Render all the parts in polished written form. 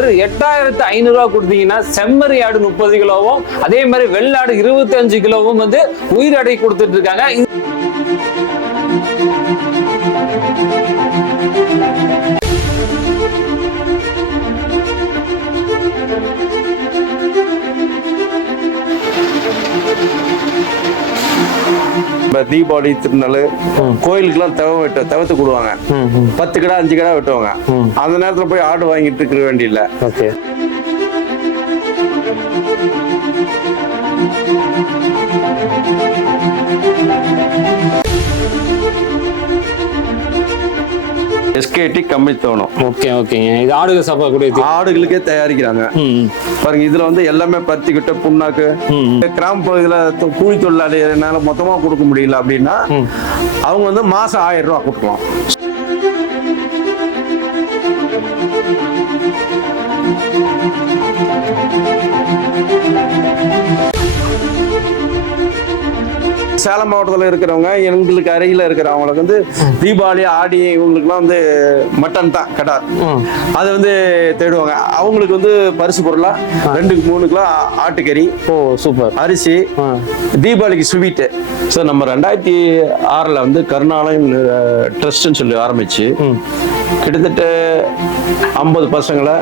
வெறும் 8500 ரூபா கொடுத்தீங்கன்னா செம்மறி ஆடு 30 கிலோவும் அதே மாதிரி வெள்ளாடு 25 கிலோவும் வந்து உயிரடை கொடுத்துட்டு இருக்காங்க. தீபாவளி திருநாள் கோயிலுக்குலாம் தவிர்த்து கொடுவாங்க. 10 கடை 5 கடை வெட்டுவாங்க. அந்த நேரத்துல போய் ஆடு வாங்கிட்டு இருக்க வேண்டியில்லை. எஸ்கேடி கம்மி தோணும். இது ஆடுகள் சாப்பிடக்கூடிய ஆடுகளுக்கே தயாரிக்கிறாங்க பாருங்க. இதுல வந்து எல்லாமே பருத்தி கிட்ட புண்ணாக்கு. கிராம பகுதியில கூலி தொழிலாளினால மொத்தமா கொடுக்க முடியல அப்படின்னா அவங்க வந்து மாசம் 1000 ரூபாய் கொடுக்கலாம். சேலம் மாவட்டத்தில் இருக்கிறவங்க எங்களுக்கு அருகில் இருக்கிறவங்களுக்கு வந்து தீபாவளி ஆடி இவங்களுக்குலாம் வந்து மட்டன் தான் கடை அது வந்து தேடுவாங்க. அவங்களுக்கு வந்து பரிசு பொருளா 2-3 கிலோ ஆட்டுக்கறி, சூப்பர் அரிசி, தீபாவளிக்கு ஸ்வீட்டு. ஸோ நம்ம 2006 வந்து கருணாலயம் ட்ரஸ்ட்னு சொல்லி ஆரம்பிச்சு கிட்டத்தட்ட 50 பசங்களை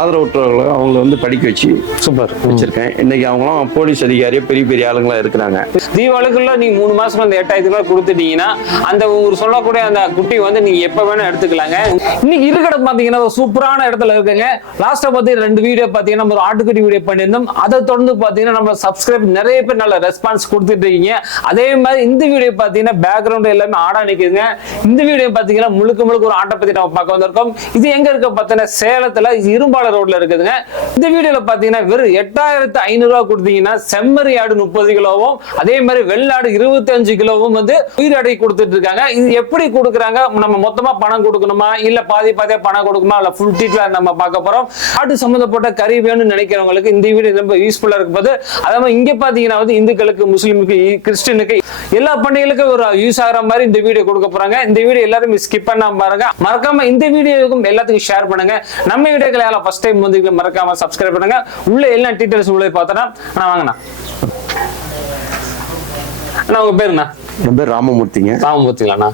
ஆதரவுற்றவர்களை அவங்கள வந்து படிக்க வச்சு சூப்பர் வச்சிருக்கேன். இன்னைக்கு அவங்களாம் போலீஸ் அதிகாரியா பெரிய ஆளுங்களா இருக்கிறாங்க. தீபாவளிக்குள்ள நீங்க 3 மாசம் அந்த 8000 ரூபாய் கொடுத்துட்டீங்கன்னா அந்த ஒரு சொல்லக்கூடிய அந்த குட்டி வந்து நீங்க எப்ப வேணா எடுத்துக்கலாங்க. இன்னைக்கு இருக்கிற பாத்தீங்கன்னா ஒரு சூப்பரான இடத்துல இருக்குங்க. லாஸ்டா பாத்தீங்கன்னா 2 வீடியோ பாத்தீங்கன்னா ஒரு ஆட்டுக்குட்டி வீடியோ பண்ணியிருந்தோம். அதை தொடர்ந்து பாத்தீங்கன்னா நம்ம சப்ஸ்கிரைப் நிறைய பேர் நல்ல ரெஸ்பான்ஸ் கொடுத்துட்டு இருக்கீங்க. அதே மாதிரி இந்த வீடியோ பாத்தீங்கன்னா பேக்ரவுண்ட் எல்லாமே ஆடா நிக்குதுங்க. இந்த வீடியோ பாத்தீங்கன்னா முழுக்க ஒரு ஆட்டை பத்தி நம்ம பார்க்க வந்திருக்கோம். இது எங்க இருக்க பாத்தீங்கன்னா சேலத்துல இரும்பால ரோட்ல இருக்குதுங்க. இந்த வீடியோல பாத்தீங்கன்னா வெறும் 8500 ரூபாய் கொடுத்தீங்கன்னா செம்மறி ஆடு 30 கிலோவும் அதே மாதிரி வெள்ளாடு 25 கிலோவும் வந்து உயிரடை கொடுத்துட்டு இருக்காங்க. இது எப்படி கொடுக்குறாங்க, நம்ம மொத்தமா பணம் கொடுக்கணுமா இல்ல பாதியா பணம் கொடுக்குமா இல்ல ஃபுல் டீட்டெயில் நம்ம பார்க்க போறோம். ஆடு சம்பந்தப்பட்ட கறி வேணும்னு நினைக்கிறவங்களுக்கு இந்த வீடியோ ரொம்ப யூஸ்ஃபுல்லா இருக்கு போது. அதே இங்க பாத்தீங்கன்னா வந்து இந்துக்களுக்கு, முஸ்லிமுக்கு, கிறிஸ்டினுக்கு எல்லா பண்டிகைகளுக்கும் ஒரு யூஸ் ஆகிற மாதிரி இந்த வீடியோ கொடுக்க போறாங்க. இந்த வீடியோ எல்லாரும் ஸ்கிப் பண்ணாம பாருங்க. மறக்காம இந்த வீடியோவுக்கும் எல்லாத்துக்கும் ஷேர் பண்ணுங்க. நம்ம வீடியோக்களை யாரும் ஃபர்ஸ்ட் டைம் வந்து மறக்காம சப்ஸ்கிரைப் பண்ணுங்க. உள்ள எல்லா டீடைல்ஸ் உள்ள பார்த்தோன்னா வாங்கண்ணா. உங்க பேருண்ணா? என் பேர் ராமமூர்த்திங்க. ராமமூர்த்திங்களாண்ணா.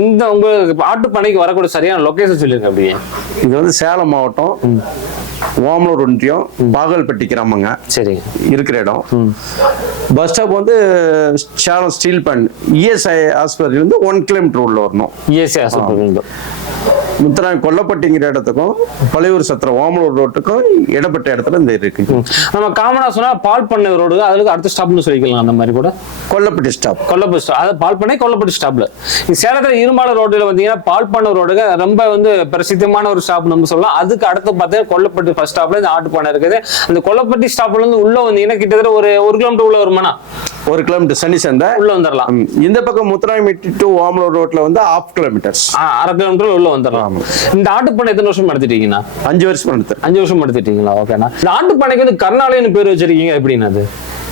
இந்த உங்க ஆட்டு பண்ணைக்கு வரக்கூடிய சரியான லொகேஷன் சொல்லிருங்க. அப்படியே இது வந்து சேலம் மாவட்டம் ஓமலூர் ஒன்றியம் பாகல்பட்டி கிராமங்க. சரி, இருக்கிற இடம் பஸ் ஸ்டாப் வந்து Salem steel plant ESI hospital இருந்து 1 கிலோமீட்டர் உள்ள வரணும். இஎஸ்ஐ ஹாஸ்பிட்டல் முத்தராய் கொல்லப்பட்டிங்கிற இடத்துக்கும் பழையூர் சத்திரம் ஓமலூர் ரோட்டுக்கும் இடப்பட்ட இடத்துல இந்த இருக்கு. நம்ம காமனா சொன்னா பால் பண்ணை ரோடு, அதுக்கு அடுத்த ஸ்டாப்னு சொல்லிக்கலாம். அந்த மாதிரி கூட கொல்லப்பட்டி ஸ்டாப், அது பால் பண்ணை கொல்லப்பட்டி ஸ்டாப்ல. சேலத்துல இரும்பால ரோடுல வந்தீங்கன்னா பால் பண்ணை ரோடுக்கு ரொம்ப வந்து பிரசித்தமான ஒரு ஸ்டாப் நம்ம சொல்லலாம். அதுக்கு அடுத்து பார்த்தீங்கன்னா கொல்லப்பட்டி ஃபர்ஸ்ட் ஸ்டாப்ல இந்த ஆட்டு பண்ணை இருக்குது. அந்த கொல்லப்பட்டி ஸ்டாப்ல இருந்து உள்ள வந்தீங்கன்னா கிட்டத்தட்ட ஒரு 1 கிலோமீட்டர் உள்ள வருமானா 1 கிலோமீட்டர் சனி சந்தை உள்ள வந்துடலாம். இந்த பக்கம் முத்துராயமிட்டி டு ஓமலூர் ரோட்ல வந்து 1/2 கிலோமீட்டர் 1/2 கிலோமீட்டர் உள்ள வந்துடலாம். இந்த ஆட்டு பண்ணை எத்தனை வருஷம் நடத்திட்டீங்கன்னா? 5 வருஷம் நடத்து. 5 வருஷம் நடத்திட்டீங்களா? ஓகேண்ணா. இந்த ஆட்டு பண்ணைக்கு வந்து கருணாலயம்னு பேர் வச்சிருக்கீங்க, எப்படின்னா அது?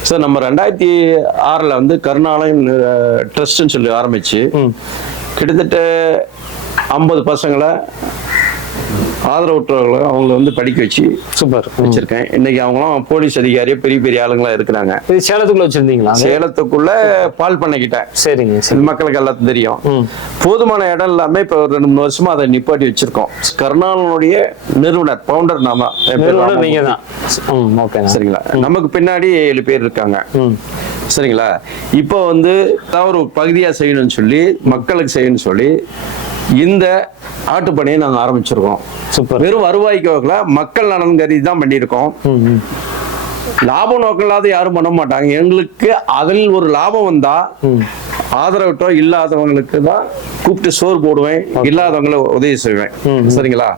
சார் நம்ம 2006 வந்து கருணாலயம் ட்ரஸ்ட்னு சொல்லி ஆரம்பிச்சு கிட்டத்தட்ட 50 பசங்களை ஆதரவுற்றவர்களை அவங்கள வந்து படிக்க வச்சு சூப்பர் வச்சிருக்கேன். இன்னைக்கு அவங்களாம் போலீஸ் அதிகாரியா பெரிய ஆளுங்களா இருக்கிறாங்க. இது சேலத்துக்குள்ள வச்சிருந்தீங்களா? சேலத்துக்குள்ள பால் பண்ணைக்கிட்ட. சரிங்க. மக்களுக்கு எல்லாத்துக்கும் தெரியும். போதுமான இடம் இல்லாம இப்ப ஒரு 2-3 வருஷமா அதை நிப்பாட்டி வச்சிருக்கோம். கருணாலனுடைய நிறுவனர் பவுண்டர் நாம நீங்க தான். சரிங்களா? நமக்கு பின்னாடி 7 பேர் இருக்காங்க. சரிங்களா? இப்போ வந்து ஒரு பகுதியா செய்யணும்னு சொல்லி மக்களுக்கு செய்யணும்னு சொல்லி இந்த ஆட்டுப்பண்ணையை நாங்க ஆரம்பிச்சிருக்கோம். வெறும் வருவாய்க்கு வகையில மக்கள் நலன் கருதி தான் பண்ணியிருக்கோம். லாபம் நோக்கம் இல்லாத யாரும் பண்ண மாட்டாங்க. எங்களுக்கு அதில் ஒரு லாபம் வந்தா ஆதரவற்றோ இல்லாதவங்களுக்கு தான் கூப்பிட்டு சோறு போடுவேன், இல்லாதவங்களை உதவி செய்வேன். சரிங்களா?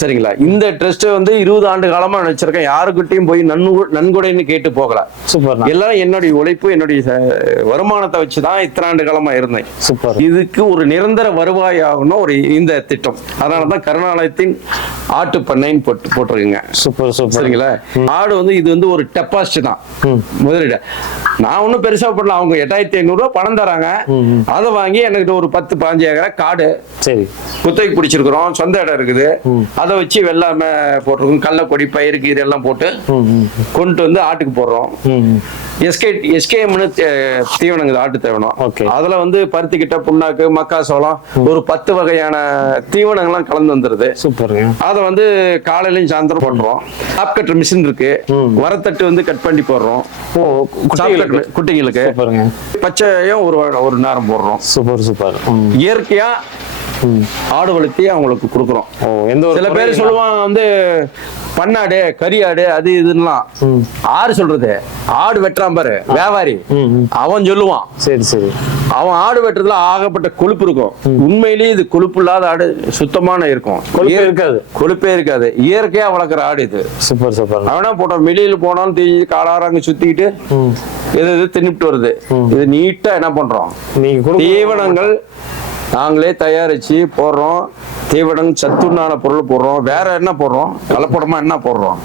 சரிங்களா? இந்த ட்ரஸ்ட் வந்து 20 ஆண்டு காலமா நினைச்சிருக்கேன். யாருக்கிட்டையும் போய் நன்கொடைன்னு கேட்டு போகல. சூப்பர். எல்லாரும் என்னுடைய உழைப்பு, என்னுடைய வருமானத்தை வச்சுதான் இத்தனை ஆண்டு காலமா இருந்தேன். சூப்பர். இதுக்கு ஒரு நிரந்தர வருவாயாகணும் ஒரு இந்த திட்டம். அதனாலதான் கருணாலயத்தின் ஆட்டு பண்ணைன்னு போட்டிருக்குங்க. Super super. சரிங்களா? ஆடு வந்து இது வந்து ஒரு டெபாசிட் தான், முதலீடு. நான் ஒன்றும் பெருசா பண்ணல. அவங்க 8500 பணம் தராங்க. அதை வாங்கி எனக்கு ஒரு 10-15 ஏக்கரை காடு சரி குத்தகைக்கு பிடிச்சிருக்கிறோம். சொந்த இடம் இருக்குது. அதை வச்சு வெள்ளாமை போட்டிருக்கோம். கடலக்கொடி பயிருக்கு இதெல்லாம் போட்டு கொண்டு வந்து ஆட்டுக்கு போடுறோம். எஸ்கேஎம்னு தீவனங்க ஆட்டு தீவனம். அதுல வந்து பருத்திக்கிட்ட புண்ணாக்கு மக்காசோளம் ஒரு 10 வகையான தீவனங்கள்லாம் கலந்து வந்துருது. சூப்பர். அதை வந்து காலையிலயும் சாயந்தரம் போடுறோம். டாப் கட்டர் மிஷின் இருக்கு. வரத்தட்டு வந்து கட் பண்ணி போடுறோம் குட்டிகளுக்கு. பச்சையும் ஒரு நேரம் போடுறோம். Super super. இயற்கையா ஆடு வளர்த்தி அவங்களுக்கு கொடுக்குறோம். சில பேர் சொல்லுவாங்க வந்து பண்ணாடு கறி ஆடு அது இதுலாம். ஆறு சொல்றது ஆடு வெட்டுறான் பாரு வியாபாரி, அவன் சொல்லுவான். சரி சரி. அவன் ஆடு வெட்டுறதுல ஆகப்பட்ட கொழுப்பு இருக்கும். உண்மையிலேயே இது கொழுப்பு இல்லாத ஆடு சுத்தமான இருக்கும். கொழுப்பே இருக்காது. இயற்கையா வளர்க்குற ஆடு இது. Super super. அவனா போட்டோம் வெளியில போனாலும் தீஞ்சு காலாராங்க சுத்திக்கிட்டு இது தின்னுட்டு வருது. இது நீட்டா என்ன பண்றோம், தீவனங்கள் நாங்களே தயாரிச்சு போடுறோம். தீவனம் சத்துண்டான பொருள் போடுறோம். வேற என்ன போடுறோம், கலப்படமா என்ன போடுறோம்,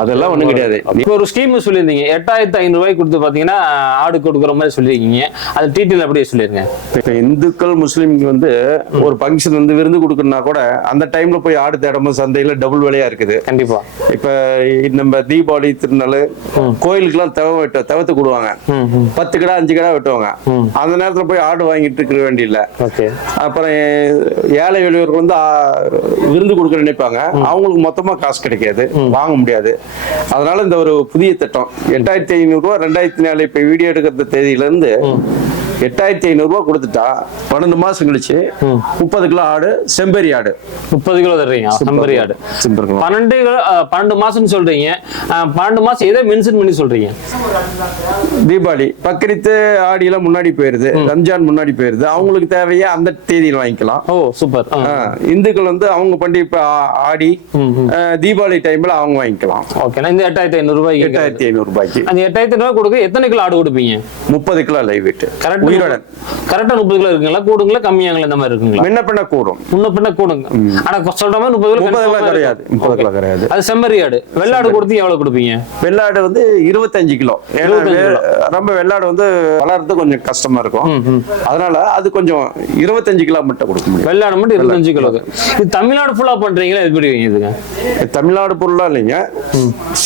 அதெல்லாம் ஒண்ணும் கிடையாது. இப்போ ஒரு ஸ்கீம் சொல்லியிருந்தீங்க 8500 ரூபாய் கொடுத்து பாத்தீங்கன்னா ஆடு கொடுக்குற மாதிரி சொல்லியிருக்கீங்க. அது டீட்டெயில் அப்படியே சொல்லிருங்க. இப்ப இந்துக்கள் முஸ்லீம்க்கு வந்து ஒரு ஃபங்க்ஷன் வந்து விருந்து கொடுக்கணும்னா கூட அந்த டைம்ல போய் ஆடு தேடும்போது சந்தையில டபுள் விலையா இருக்குது. கண்டிப்பா. இப்ப நம்ம தீபாவளி திருநாள் கோயிலுக்கு எல்லாம் தவிர்த்து கொடுவாங்க. 10 கடை 5 கடை வெட்டுவாங்க. அந்த நேரத்துல போய் ஆடு வாங்கிட்டு இருக்க வேண்டியதில்ல. அப்புறம் ஏழை எளியவர்கள் வந்து விருந்து கொடுக்க நினைப்பாங்க. அவங்களுக்கு மொத்தமா காசு கிடைக்காது, வாங்க முடியாது. அதனால இந்த ஒரு புதிய திட்டம் 8500 ரூபாய் 2004 இப்ப வீடியோ எடுக்கிற தேதியில இருந்து 8500 ரூபாய் கொடுத்துட்டா 12 மாசம் கழிச்சு 30 கிலோ ஆடு செம்பரி ஆடு 30 கிலோ தர்றீங்க. செம்பரி ஆடு 12 மாசம் சொல்றீங்க. 12 மாசம் எதை மென்ஷன் பண்ணி சொல்றீங்க? தீபாவளி பக்ரீத்து ஆடி எல்லாம் முன்னாடி போயிருது, ரம்ஜான் முன்னாடி போயிருது. அவங்களுக்கு தேவையா அந்த தேதியில் வாங்கிக்கலாம். ஓ சூப்பர். இந்துக்கள் வந்து அவங்க பண்டிகை ஆடி தீபாவளி டைம்ல அவங்க வாங்கிக்கலாம். ஓகே. இந்த 8500 ரூபாய் 8500 ரூபாய்க்கு அந்த 8500 ரூபாய் கொடுக்க எத்தனை கிலோ ஆடு கொடுப்பீங்க? 30 கிலோ லைவ் வெயிட். கரெக்டா 30 கிலோ இருக்குங்களா, கூடுங்களா கம்மியாங்களா, இந்த மாதிரி இருக்குங்களா? முன்ன பின்ன கூடும். முன்ன பின்ன கூடுங்க. ஆனா சொல்ற மாதிரி 30 கிலோ கிடையாது. 30 கிலோ கிடையாது. அது செம்மறி ஆடு. வெள்ளாடு கொடுத்து எவ்வளவு கொடுப்பீங்க? வெள்ளாடு வந்து 25 கிலோ. ரொம்ப வெள்ளாடு வந்து வளர்றது கொஞ்சம் கஷ்டமா இருக்கும். அதனால அது கொஞ்சம் 25 கிலோ மட்டும் கொடுக்க முடியும். வெள்ளாடு மட்டும் 25 கிலோ. இது தமிழ்நாடு ஃபுல்லா பண்றீங்களா? எப்படி இதுங்க? தமிழ்நாடு ஃபுல்லா இல்லைங்க.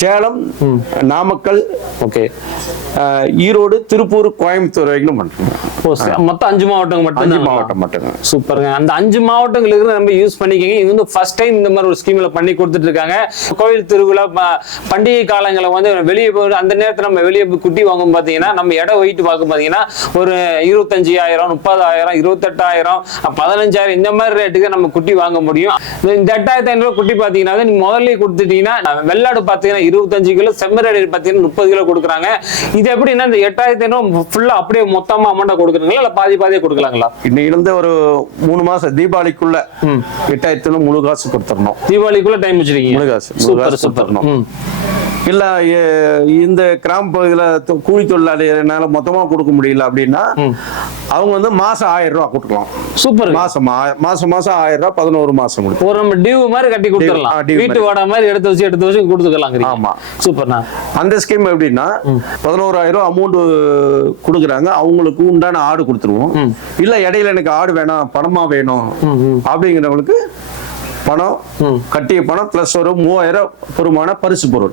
சேலம், நாமக்கல், ஓகே, ஈரோடு, திருப்பூர், கோயம்புத்தூர் வரைக்கும் பண்றோம். மொத்தம் 5 மாவட்டம் மட்டும். 5 மாவட்டம் மட்டும். சூப்பருங்க. அந்த 5 மாவட்டங்களுக்கு நம்ம யூஸ் பண்ணிக்கங்க. இது வந்து ஃபர்ஸ்ட் டைம் இந்த மாதிரி ஒரு ஸ்கீம்ல பண்ணி கொடுத்துட்டு இருக்காங்க. கோவில் திருவிழா பண்டிகை காலங்களை வந்து வெளியே போய் அந்த நேரத்தில் நம்ம வெளியே போய் குட்டி வாங்கும் பாத்தீங்கன்னா நம்ம இட வெயிட் பார்க்கும் பாத்தீங்கன்னா ஒரு 25,000, 30,000, 28,000, 15,000 இந்த மாதிரி ரேட்டுக்கு நம்ம குட்டி வாங்க முடியும். இந்த 8500 ரூபாய் குட்டி பாத்தீங்கன்னா நீங்க முதல்ல கொடுத்துட்டீங்கன்னா வெள்ளாடு பாத்தீங்கன்னா 25 கிலோ, செம்மறி பாத்தீங்கன்னா 30 கிலோ கொடுக்குறாங்க. இது எப்படின்னா இந்த 8500 ஃபுல்லா அப்படியே மொத்தமா அமௌண்ட் கொடுக்குறீங்களா இல்ல பாதி பாதியே கொடுக்கலாங்களா? இன்னைக்கு இருந்து ஒரு 3 மாசம் தீபாவளிக்குள்ள 8500 முழு காசு கொடுத்துடணும். தீபாவளிக்குள்ள டைம் வச்சிருக்கீங்க. முழு காசு கொடுத்துடணும். இல்ல இந்த கிராம பகுதியில கூலி தொழிலாளினால மொத்தமா கொடுக்க முடியல அப்படின்னா அவங்க வந்து மாசம் 1000 ரூபாய் கொடுக்கலாம். சூப்பர். மாசம் 1000 ரூபாய் 11 மாசம் கொடுக்கும். ஒரு நம்ம டியூ மாதிரி கட்டி கொடுத்துடலாம். வீட்டு வாடகை மாதிரி எடுத்து வச்சு கொடுத்துக்கலாம். ஆமா சூப்பர்ண்ணா. அந்த ஸ்கீம் எப்படின்னா 11,000 அமௌண்ட் கொடுக்குறாங்க. அவங்களுக்கு உண்டான ஆடு கொடுத்துருவோம். இல்ல இடையில எனக்கு ஆடு வேணாம் பணமா வேணும் அப்படிங்கிறவங்களுக்கு பணம் கட்டிய பணம் பிளஸ் ஒரு 3000 பெருமான பரிசு பொருள்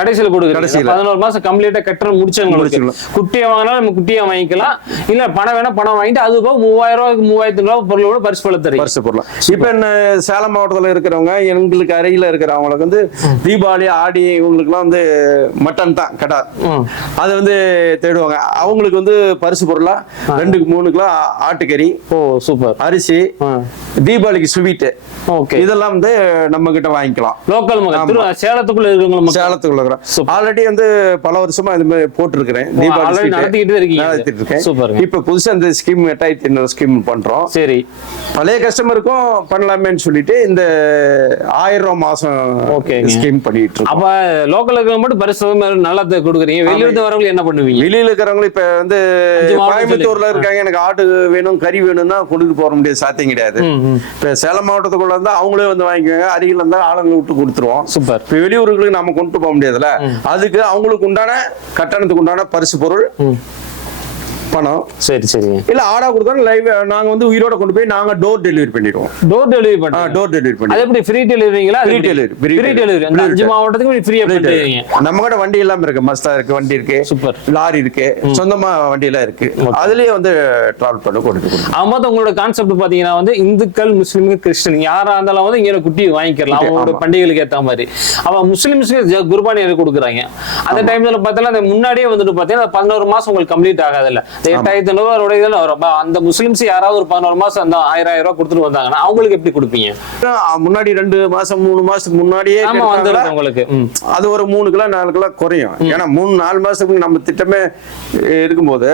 கடைசியில கொடுக்குறோம். 11 மாசம் கம்ப்ளீட்டா கட்ட முடிச்சவங்களுக்கு குட்டியை வாங்கினாலும் நம்ம குட்டியை வாங்கிக்கலாம். இல்ல பணம் வேணா பணம் வாங்கிட்டு அது போக 3000 ரூபாய்க்கு 3500 பொருளோட பரிசு பொருள் தரும். பரிசு பொருள். இப்ப என்ன சேலம் மாவட்டத்துல இருக்கிறவங்க எங்களுக்கு அருகில இருக்கிறவங்களுக்கு வந்து தீபாவளி ஆடி இவங்களுக்கு எல்லாம் வந்து மட்டன் தான் கடா அது வந்து தேடுவாங்க. அவங்களுக்கு வந்து பரிசு பொருளா 2-3 கிலோ ஆட்டுக்கறி, சூப்பர், அரிசி, தீபாவளிக்கு ஸ்வீட், இதெல்லாம் வந்து நம்ம கிட்ட வாங்கிக்கலாம். லோக்கல் மக்கள் சேலத்துக்குள்ள இருக்கிறவங்க, சேலத்துக்குள்ள இருக்கிறோம். ஆல்ரெடி வந்து பல வருஷமா இது மாதிரி போட்டுருக்கிறேன். தீபாவளி நடத்திட்டு இருக்கேன். இப்ப புதுசா இந்த ஸ்கீம் 8500 ஸ்கீம் பண்றோம். சரி, பழைய கஸ்டமருக்கும் பண்ணலாமேன்னு சொல்லிட்டு இந்த 1000 ரூபாய் மாசம் ஸ்கீம் பண்ணிட்டு இருக்கோம். அப்ப லோக்கல் இருக்கிறவங்க மட்டும் பரிசு நல்லா கொடுக்குறீங்க. வெளியில வரவங்க என்ன பண்ணுவீங்க? வெளியில இருக்கிறவங்க இப்ப வந்து கோயம்புத்தூர்ல இருக்காங்க, எனக்கு ஆடு வேணும் கறி வேணும்னா கொடுத்து போற முடியாது, சாத்தியம் கிடையாது. இப்ப சேலம் மாவட்டத்துக்குள்ள இருந்தா அவங்க அவங்களே வந்து வாங்கிக்குவாங்க. அருகில் இருந்தா ஆளுங்களை விட்டு கொடுத்துருவோம். சூப்பர். இப்ப வெளியூர்களுக்கு நம்ம கொண்டு போக முடியாதுல்ல, அதுக்கு அவங்களுக்கு உண்டான கட்டணத்துக்கு உண்டான பரிசு பொருள், பணம், சரி சரிங்க, இல்ல ஆடா கொடுத்தா லைவ் நாங்க வந்து உயிரோட கொண்டு போய் நாங்க டோர் டெலிவரி பண்ணிடுவோம். டோர் டெலிவரி பண்ணுங்க. டோர் டெலிவரி பண்ணி அது எப்படி ஃப்ரீ டெலிவரிங்களா? Free delivery. ஃப்ரீ டெலிவரி அந்த 5 மாவட்டத்துக்கு ஃப்ரீயா பண்ணுவீங்க. நம்ம கூட வண்டி எல்லாம் இருக்கு, மஸ்தா இருக்கு, வண்டி இருக்கு, சூப்பர், லாரி இருக்கு, சொந்தமா வண்டி எல்லாம் இருக்கு. அதுலயே வந்து டிராவல் பண்ணி கொடுத்து ஆமாம். உங்களோட கான்செப்ட் பாத்தீங்கன்னா வந்து இந்துக்கள், முஸ்லீம், கிறிஸ்டின் யாரா இருந்தாலும் வந்து இங்க குட்டி வாங்கிக்கலாம் அவங்களோட பண்டிகைகளுக்கு ஏத்த மாதிரி. அவன் முஸ்லிம்ஸ்க்கு குர்பானி கொடுக்குறாங்க. அந்த டைம்ல பார்த்தா அந்த முன்னாடியே வந்துட்டு பாத்தீங்கன்னா 11 மாசம் உங்களுக்கு கம்ப்ளீட் ஆகாதுல்ல. 8500 வரும். அந்த முஸ்லிம்ஸ் யாராவது ஒரு 11 மாசம் அந்த 1000 ரூபாய் கொடுத்துட்டு வந்தாங்கன்னா அவங்களுக்கு எப்படி கொடுப்பீங்க? முன்னாடி 2 மாசம் 3 மாசத்துக்கு முன்னாடியே உங்களுக்கு அது ஒரு 3 கிலோ 4 கிலோ குறையும். ஏன்னா 3-4 மாசத்துக்கு நம்ம திட்டமே இருக்கும்போது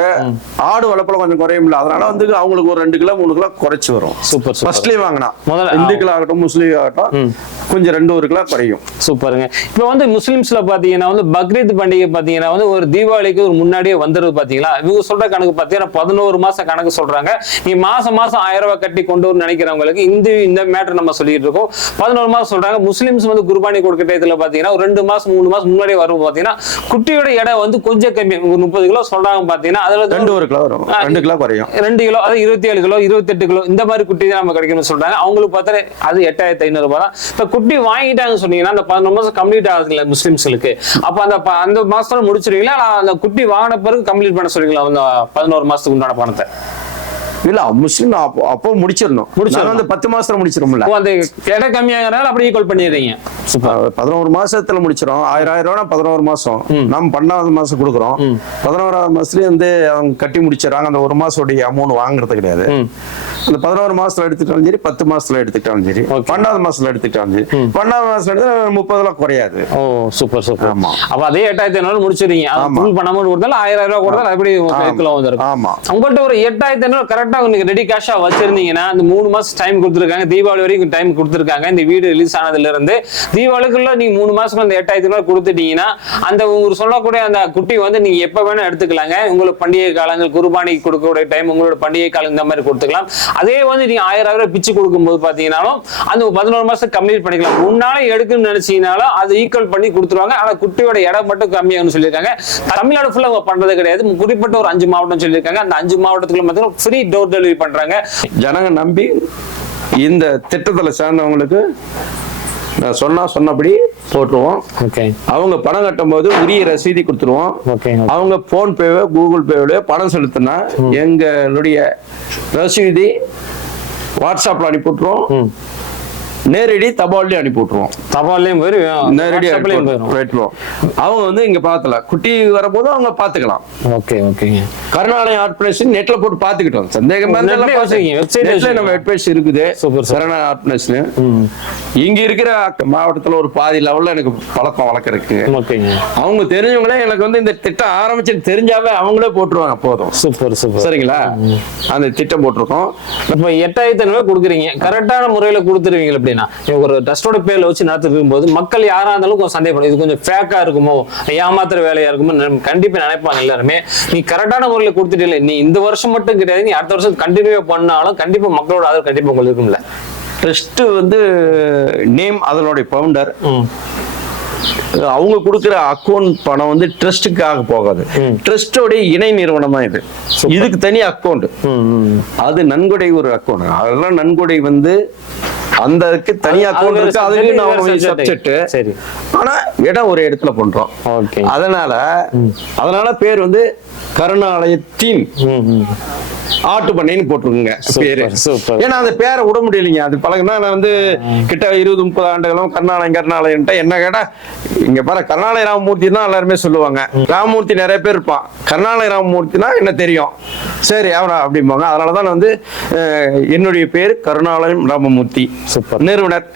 ஆடு வளர்ப்புல கொஞ்சம் குறையும். அதனால வந்து அவங்களுக்கு ஒரு 2 கிலோ 3 கிலோ குறைச்சு வரும். சூப்பர். ஃபர்ஸ்ட்லயே வாங்கினா முதல்ல இந்துக்கள் ஆகட்டும் முஸ்லீம் ஆகட்டும் கொஞ்சம் 2-1 கிலோ குறையும். சூப்பருங்க. இப்போ வந்து முஸ்லிம்ஸ்ல பாத்தீங்கன்னா வந்து பக்ரீத் பண்டிகை பாத்தீங்கன்னா வந்து ஒரு தீபாவளிக்கு ஒரு முன்னாடியே வந்துருது பாத்தீங்களா. இவங்க சொல்ற கணக்கு பாத்தீங்கன்னா 11 மாசம் கணக்கு சொல்றாங்க. நீ மாசம் 1000 ரூபாய் கட்டி கொண்டு வர நினைக்கிறவங்களுக்கு இந்த மேட்டர் நம்ம சொல்லிட்டு இருக்கோம். 11 மாசம் சொல்றாங்க. முஸ்லிம்ஸ் வந்து குர்பானி கொடுக்கிற இதுல பாத்தீங்கன்னா ஒரு 2 மாசம் 3 மாசம் முன்னாடியே வரும் பாத்தீங்கன்னா குட்டியோட எடை வந்து கொஞ்சம் கம்மி, ஒரு 30 கிலோ சொல்றாங்க பாத்தீங்கன்னா அதுல 2 கிலோ வரும், 2 கிலோ குறையும். 2 கிலோ அது 27 கிலோ 28 கிலோ இந்த மாதிரி குட்டி தான் நம்ம கிடைக்கும்னு சொல்றாங்க. அவங்களுக்கு பார்த்தா அது 8500 ரூபாய் தான். இப்ப குட்டி வாங்கிட்டாங்கன்னு சொன்னீங்கன்னா அந்த 11 மாசம் கம்ப்ளீட் ஆகுதுல்ல முஸ்லிம்ஸ்களுக்கு. அப்ப அந்த மாசத்துல முடிச்சிருவீங்களா, அந்த குட்டி வாங்கின பிறகு கம்ப்ளீட் பண்ண சொல்றீங்களா அந்த 11 மாசத்துக்கு உண்டான பணத்தை? இல்ல முஸ்லிம் அப்போ முடிச்சிடணும். வந்து 10 மாசத்துல முடிச்சிரும்ல. அந்த எடை கம்மியாகிறனால அப்படி ஈக்குவல் பண்ணிடுறீங்க. 11 மாசத்துல முடிச்சிடும். 1000 ரூபா 11 மாசம் நம்ம 12வது மாசம் கொடுக்குறோம். 11வது மாசத்துலயே வந்து அவங்க கட்டி முடிச்சிடறாங்க. அந்த 1 மாசோடைய அமௌண்ட் வாங்குறது கிடையாது. அந்த 11 மாசத்துல எடுத்துக்கிட்டாலும் சரி, 10 மாசத்துல எடுத்துக்கிட்டாலும் சரி, 12வது மாசத்துல எடுத்துக்கிட்டாலும் சரி, 12வது மாசத்துல எடுத்து 30 ரூபா குறையாது. ஓ சூப்பர் சூப்பர். ஆமா. அப்ப அதே 8500 முடிச்சிடுறீங்க. ஃபுல் பண்ணாம கொடுத்தாலும் 1000 ரூபாய் கொடுத்தாலும் அப்படி கிலோ வந்துரும். ஆமா. உங்கள்ட்ட ஒரு 8500 கரெக்டா நீங்க ரெடி கேஷா வச்சிருந்தீங்கன்னா அந்த 3 மாசம் டைம் கொடுத்துருக்காங்க, தீபாவளி வரைக்கும் டைம் கொடுத்துருக்காங்க. இந்த வீடியோ ரிலீஸ் ஆனதுல இருந்து தீபாவளிக்குள்ள நீங்க 3 மாசம் அந்த 8500 கொடுத்துட்டீங்கன்னா அந்த உங்களுக்கு சொல்லக்கூடிய அந்த குட்டி வந்து நீங்க எப்ப வேணா எடுத்துக்கலாங்க. உங்களுக்கு பண்டிகை காலங்கள், குர்பானி கொடுக்கக்கூடிய டைம், உங்களோட பண்டிகை காலம் இந்த மாதிரி கொடுத்துக்கலாம். அதே வந்து நீங்க 1000 ரூபாய் பிச்சு கொடுக்கும்போது பாத்தீங்கன்னாலும் அந்த 11 மாசம் கம்ப்ளீட் பண்ணிக்கலாம். முன்னாலே எடுக்கணும்னு நினைச்சீங்கன்னாலும் அது ஈக்குவல் பண்ணி கொடுத்துருவாங்க. ஆனா குட்டியோட இடம் மட்டும் கம்மியாகும்னு சொல்லியிருக்காங்க. தமிழ்நாடு ஃபுல்லா அவங்க பண்றது கிடையாது. குறிப்பிட்ட ஒரு 5 மாவட்டம் சொல்லியிருக்காங்க. அந்த 5 மாவட்டத்துக்குள்ள பார்த்தீங்கன்னா ஃப்ரீ டோர் டெலிவரி பண்றாங்க. ஜனங்க நம்பி இந்த திட்டத்துல சேர்ந்தவங்களுக்கு நான் சொன்னபடி போட்டுருவோம். அவங்க பணம் கட்டும் போது உரிய ரசீதி கொடுத்துருவோம். அவங்க போன் பேவோ கூகுள் பேவில பணம் செலுத்தினா எங்களுடைய ரசீதி வாட்ஸ்அப்ல அனுப்பி விட்டுருவோம். நேரடி தபால்லையும் அனுப்பி விட்டுருவோம். தபால்லையும் நேரடி போயிட்டுருவோம். அவங்க வந்து இங்க பாத்துல குட்டி வரும்போது அவங்க பாத்துக்கலாம். கருணாலயம் ஆர்பனேஷன் நெட்ல போட்டு பாத்துக்கிட்டோம். சந்தேகம் நம்ம வெப்சைட் இருக்குது கருணாலயம் ஆர்பனேஷன். இங்க இருக்கிற மாவட்டத்துல ஒரு பாதி லெவல்ல எனக்கு பழக்கம் வழக்கம் இருக்கு. அவங்க தெரிஞ்சவங்களே எனக்கு வந்து இந்த திட்டம் ஆரம்பிச்சு தெரிஞ்சாவே அவங்களே போட்டுருவாங்க. போதும். Super super. சரிங்களா? அந்த திட்டம் போட்டிருக்கோம். இப்ப 8500 கொடுக்குறீங்க, கரெக்டான முறையில கொடுத்துருவீங்க. அப்படின்னா ஒரு ட்ரஸ்டோட பேர்ல வச்சு நடத்திருக்கும் போது மக்கள் யாரா இருந்தாலும் கொஞ்சம் சந்தேகப்படும், இது கொஞ்சம் ஃபேக்கா இருக்குமோ, ஏமாத்துற வேலையா இருக்குமோ கண்டிப்பா நினைப்பாங்க எல்லாருமே. நீ கரெக்டான முறையில கொடுத்துட்டு நீ இந்த வருஷம் மட்டும் கிடையாது, நீ அடுத்த வருஷம் கண்டினியூ பண்ணாலும் கண்டிப்பா மக்களோட ஆதரவு கண்டிப்பா உங்களுக்கு இருக்கும்ல. ட்ரஸ்ட் வந்து நேம் அதனுடைய ஃபவுண்டர், அவங்க கொடுக்குற அக்கௌண்ட் பணம் வந்து ட்ரஸ்டுக்காக போகாது. ட்ரஸ்டோட இணை நிறுவனம் தான் இது. இதுக்கு தனி அக்கௌண்ட். அது நன்கொடை ஒரு அக்கௌண்ட். அதெல்லாம் நன்கொடை வந்து அந்த தனி அக்கௌண்ட் இருக்கு. அதுக்கு நாம சப்ஜெக்ட். சரி. ஆனா இடம் ஒரு இடத்துல பண்றோம். அதனால பேர் வந்து கருணாலயத்தின் ஆட்டு பண்ணைன்னு போட்டுருக்குங்க பேரு. ஏன்னா அந்த பேரை விட முடியலைங்க. அது பழகுனா நான் வந்து கிட்ட 20-30 ஆண்டுகளும் கருணாலயம் என்ன கேட்டா இங்க பாரு கருணாலய ராமமூர்த்தி தான் எல்லாருமே சொல்லுவாங்க. ராமமூர்த்தி நிறைய பேர் இருப்பான். கருணாலய ராமமூர்த்தினா என்ன தெரியும், சரி அவனா அப்படிம்பாங்க. அதனாலதான் வந்து என்னுடைய பேர் கருணாலயம் ராமமூர்த்தி நிறுவனர்.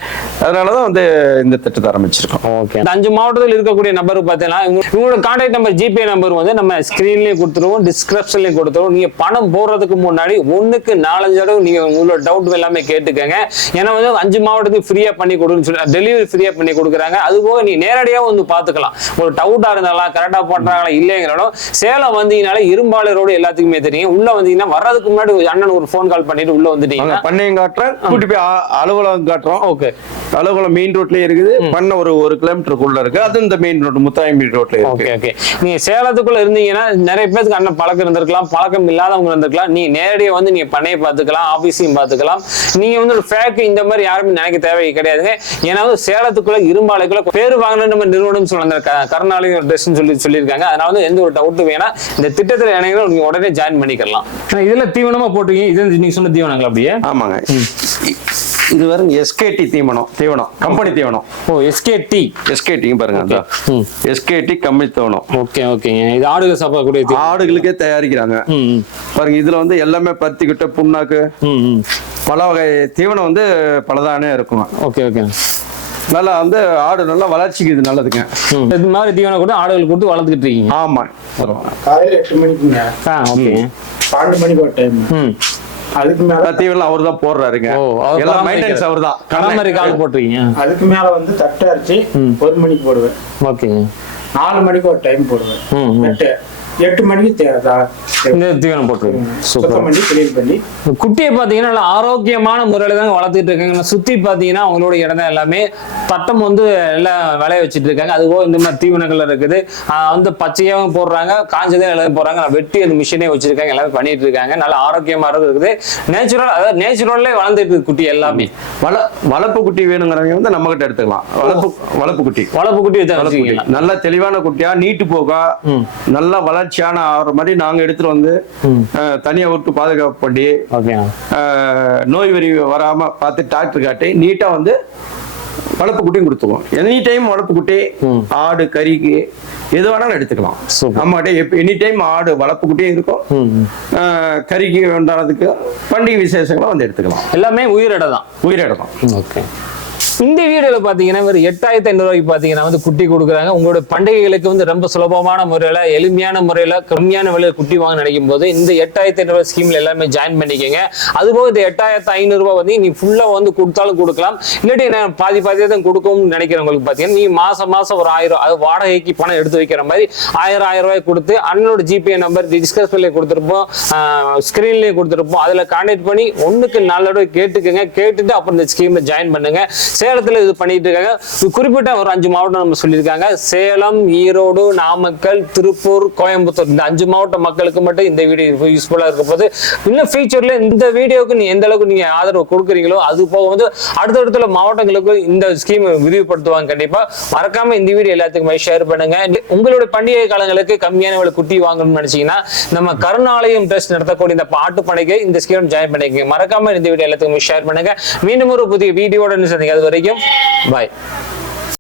அதனாலதான் வந்து இந்த திட்டத்தை ஆரம்பிச்சிருக்கோம். 5 மாவட்டத்தில் இருக்கக்கூடிய நம்பர் பார்த்தீங்கன்னா இவங்களோட கான்டாக்ட் நம்பர், ஜிபே நம்பர் வந்து நம்ம ஸ்கிரீன்லயே கொடுத்துருவோம், டிஸ்கிரிப்ஷன்லயே கொடுத்துருவோம். நீங்க பணம் போறது போறதுக்கு முன்னாடி 1க்கு 4-5 தடவை நீங்க உங்களோட டவுட் எல்லாமே கேட்டுக்கங்க. ஏன்னா வந்து 5 மாவட்டத்துக்கு ஃப்ரீயா பண்ணி கொடுன்னு சொல்லி டெலிவரி ஃப்ரீயா பண்ணி கொடுக்குறாங்க. அது போக நீ நேரடியாக வந்து பாத்துக்கலாம். ஒரு டவுட்டா இருந்தாலும் கரெக்டா போட்டாங்களா இல்லைங்கிறோம். சேலம் வந்தீங்கனாலே இரும்பாலை ரோடு எல்லாத்துக்குமே தெரியும். உள்ள வந்தீங்கன்னா வர்றதுக்கு முன்னாடி அண்ணன் ஒரு ஃபோன் கால் பண்ணிட்டு உள்ள வந்துட்டீங்கன்னா பண்ணையும் காட்டுறேன், கூட்டி போய் அலுவலகம் காட்டுறோம். ஓகே, அலுவலகம் மெயின் ரோட்லயே இருக்குது, பண்ண ஒரு 1 கிலோமீட்டருக்குள்ள இருக்கு. அது இந்த மெயின் ரோடு முத்தாயம்பி ரோட்ல இருக்கு. Okay okay. நீங்க சேலத்துக்குள்ள இருந்தீங்கன்னா நிறைய பேருக்கு அண்ணன் பழக்கம் இருந்திருக்கலாம், பழக்கம் இல்லாதவங்க இருந்திருக்கலாம். நீ நேரடியாக வந்து நீங்க பண்ணையை பார்த்துக்கலாம், ஆபீஸையும் பார்த்துக்கலாம். நீங்க வந்து ஒரு ஃபேக் இந்த மாதிரி யாருமே நினைக்க தேவை கிடையாதுங்க. ஏன்னா வந்து சேலத்துக்குள்ள இரும்பாலைக்குள்ள பேரு வாங்கின நம்ம நிறுவனம் சொல்ல கருணாலயம் ட்ரெஸ் சொல்லியிருக்காங்க. அதனால வந்து எந்த ஒரு டவுட் வேணா இந்த திட்டத்தில் இணைங்க, நீங்க உடனே ஜாயின் பண்ணிக்கலாம். இதுல தீவனமா போட்டுருக்கீங்க. இது நீங்க சொன்ன தீவனங்கள் அப்படியே? ஆமாங்க. இது வரும் எஸ்கேடி தீவனம் கம்பெனி தீவனம். ஓ, எஸ்கேடி பாருங்க, எஸ்கேடி கம்பெனி தீவனம். ஓகே ஓகேங்க. இது ஆடுகள் சாப்பிடக்கூடிய ஆடுகளுக்கே தயாரிக்கிறாங்க பாருங்க. இதுல வந்து எல்லாமே பருத்தி கிட்ட புண்ணாக்கு பல வகை தீவனம் வந்து பலதானே இருக்கும். Okay okay. நல்லா வந்து ஆடு நல்லா வளர்ச்சிக்கு இது நல்லதுங்க. இது மாதிரி தீவனம் கூட ஆடுகள் கொடுத்து வளர்த்துக்கிட்டு இருக்கீங்க? ஆமா. காலையில 8 மணிக்குங்க. ஓகே. 12 மணிக்கு ஒரு டைம். அதுக்கு மேல தீவனம் அவர் தான் போடுறாருங்க. எல்லாம் மெயின்டெனன்ஸ் அவர் தான். கடமரி கால் போட்டுருக்கீங்க. அதுக்கு மேல வந்து தட்டை அரைச்சி 1 மணிக்கு போடுவேன். ஓகேங்க. 4 மணிக்கு ஒரு டைம் போடுவேன். 8 மணிக்கு இந்த தீவனம் போட்டுருக்கீங்க. சுத்தம் பண்ணி கிளீன் பண்ணி. குட்டியை பாத்தீங்கன்னா நல்லா ஆரோக்கியமான முறையில தான் வளர்த்துட்டு இருக்காங்க. சுத்தி பாத்தீங்கன்னா அவங்களோட இடம் தான் எல்லாமே பட்டம் வந்து எல்லாம் விளைய வச்சுட்டு இருக்காங்க. அதுபோக இந்த மாதிரி தீவனங்கள் இருக்குது. வந்து பச்சையாவும் போடுறாங்க, காஞ்சதையும் எல்லாரும் போடுறாங்க. வெட்டி அந்த மிஷினே வச்சிருக்காங்க, எல்லாமே பண்ணிட்டு இருக்காங்க. நல்லா ஆரோக்கியமா இருக்குது. நேச்சுரல், அதாவது நேச்சுரல்லே வளர்ந்துட்டு இருக்கு குட்டி எல்லாமே. வளர்ப்பு குட்டி வேணுங்கிறவங்க வந்து நம்ம கிட்ட எடுத்துக்கலாம். வளர்ப்பு குட்டி நல்ல தெளிவான குட்டியா, நீட்டு போகா, நல்லா வளர்ச்சியான ஆகிற மாதிரி நாங்க எடுத்துட்டு வந்து தனியா விட்டு பாதுகாப்பு பண்ணி நோய் வெறி வராம பார்த்து டாக்டர் காட்டி நீட்டா வந்து வளர்ப்பு குட்டியும் கொடுத்துருவோம். எனி டைம் வளர்ப்பு குட்டி ஆடு கறிக்கு எது வேணாலும் எடுத்துக்கலாம். நம்மகிட்ட எனி டைம் ஆடு வளர்ப்பு குட்டியும் இருக்கும், கறிக்கு வேண்டானதுக்கு பண்டிகை விசேஷங்களும் வந்து எடுத்துக்கலாம். எல்லாமே உயிரிட தான். ஓகே. இந்த வீடியோல பாத்தீங்கன்னா ஒரு 8500 ரூபாய்க்கு பாத்தீங்கன்னா வந்து குட்டி கொடுக்குறாங்க. உங்களோட பண்டிகைகளுக்கு வந்து ரொம்ப சுலபமான முறையில, எளிமையான முறையில, கம்மியான விலையில குட்டி வாங்க நினைக்கும் போது இந்த 8500 ரூபாய் ஸ்கீம்ல எல்லாமே ஜாயின் பண்ணிக்கங்க. அதுபோக இந்த 8500 ரூபாய் வந்து நீ ஃபுல்லா வந்து கொடுத்தாலும் கொடுக்கலாம், இல்லாட்டி நான் பாதியா தான் கொடுக்கும்னு நினைக்கிறவங்களுக்கு பாத்தீங்கன்னா நீ மாசம் ஒரு 1000, அது வாடகைக்கு பணம் எடுத்து வைக்கிற மாதிரி 1000 ரூபாய் கொடுத்து அண்ணனோட ஜிபே நம்பர் டிஸ்கஸ்ல கொடுத்துருப்போம், ஸ்கிரீன்லயே கொடுத்துருப்போம். அதுல கான்டாக்ட் பண்ணி 1க்கு 4 தடவை கேட்டுக்கங்க. கேட்டுட்டு அப்புறம் இந்த ஸ்கீம்ல ஜாயின் பண்ணுங்க. சேலத்துல இது பண்ணிட்டு இருக்காங்க. குறிப்பிட்ட ஒரு 5 மாவட்டம் நம்ம சொல்லியிருக்காங்க. சேலம், ஈரோடு, நாமக்கல், திருப்பூர், கோயம்புத்தூர், இந்த 5 மாவட்ட மக்களுக்கு மட்டும் இந்த வீடியோ யூஸ்ஃபுல்லா இருக்க போது. இன்னும் ஃபியூச்சர்ல இந்த வீடியோக்கு நீ எந்த அளவுக்கு நீங்க ஆதரவு கொடுக்குறீங்களோ அது போக வந்து அடுத்தடுத்த மாவட்டங்களுக்கு இந்த ஸ்கீம் விரிவுபடுத்துவாங்க. கண்டிப்பா மறக்காம இந்த வீடியோ எல்லாத்துக்குமே ஷேர் பண்ணுங்க. உங்களுடைய பண்டிகை காலங்களுக்கு கம்மியான விலை குட்டி வாங்கணும்னு நினைச்சீங்கன்னா நம்ம கருணாலயம் ட்ரஸ்ட் நடத்தக்கூடிய இந்த பாட்டு பணிக்கு இந்த ஸ்கீம் ஜாயின் பண்ணிக்கங்க. மறக்காம இந்த வீடியோ எல்லாத்துக்குமே ஷேர் பண்ணுங்க. மீண்டும் ஒரு புதிய வீடியோட சந்திங்க. அது வரைக்கும் பாய்.